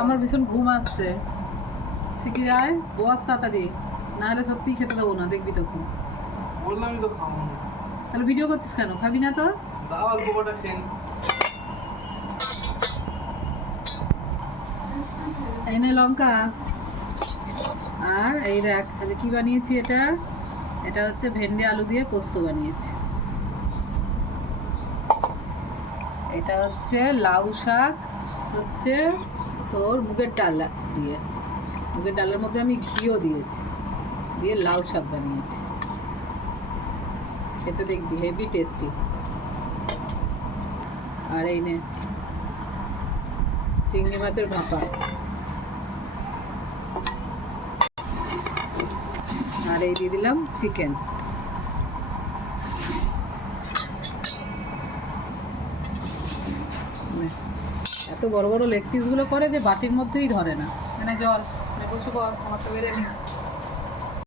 আমার ভীষণ ঘুম আসছে। শিখে যায় বস তাড়াতাড়ি, নাহলে সত্যিই খেতে দেবো না, দেখবি তখন। বললামই তো খাবো না। তাহলে ভিডিও করছিস কেন? খাবি না তো? দাও অল্প কটা খেয়ে। এই নে লঙ্কা। আর এই দেখ কি বানিয়েছি, এটা এটা হচ্ছে ভেন্ডি আলু দিয়ে পোস্ত বানিয়েছি। এটা হচ্ছে লাউ শাক, হচ্ছে তোর মুগের ডাল দিয়ে, মুগের ডালের মধ্যে আমি ঘিও দিয়েছি, দিয়ে লাউ শাক বানিয়েছি। খেতে দেখবি হেভি টেস্টি। আর এই নে চিংড়ি মাছের ভাপা। আর এই দিয়ে দিলাম চিকেন। এত বড় বড় লেগ পিসগুলো করে যে বাটির মধ্যেই ধরে না। মানে জল বসে বল, আমার তো বেড়ে নি।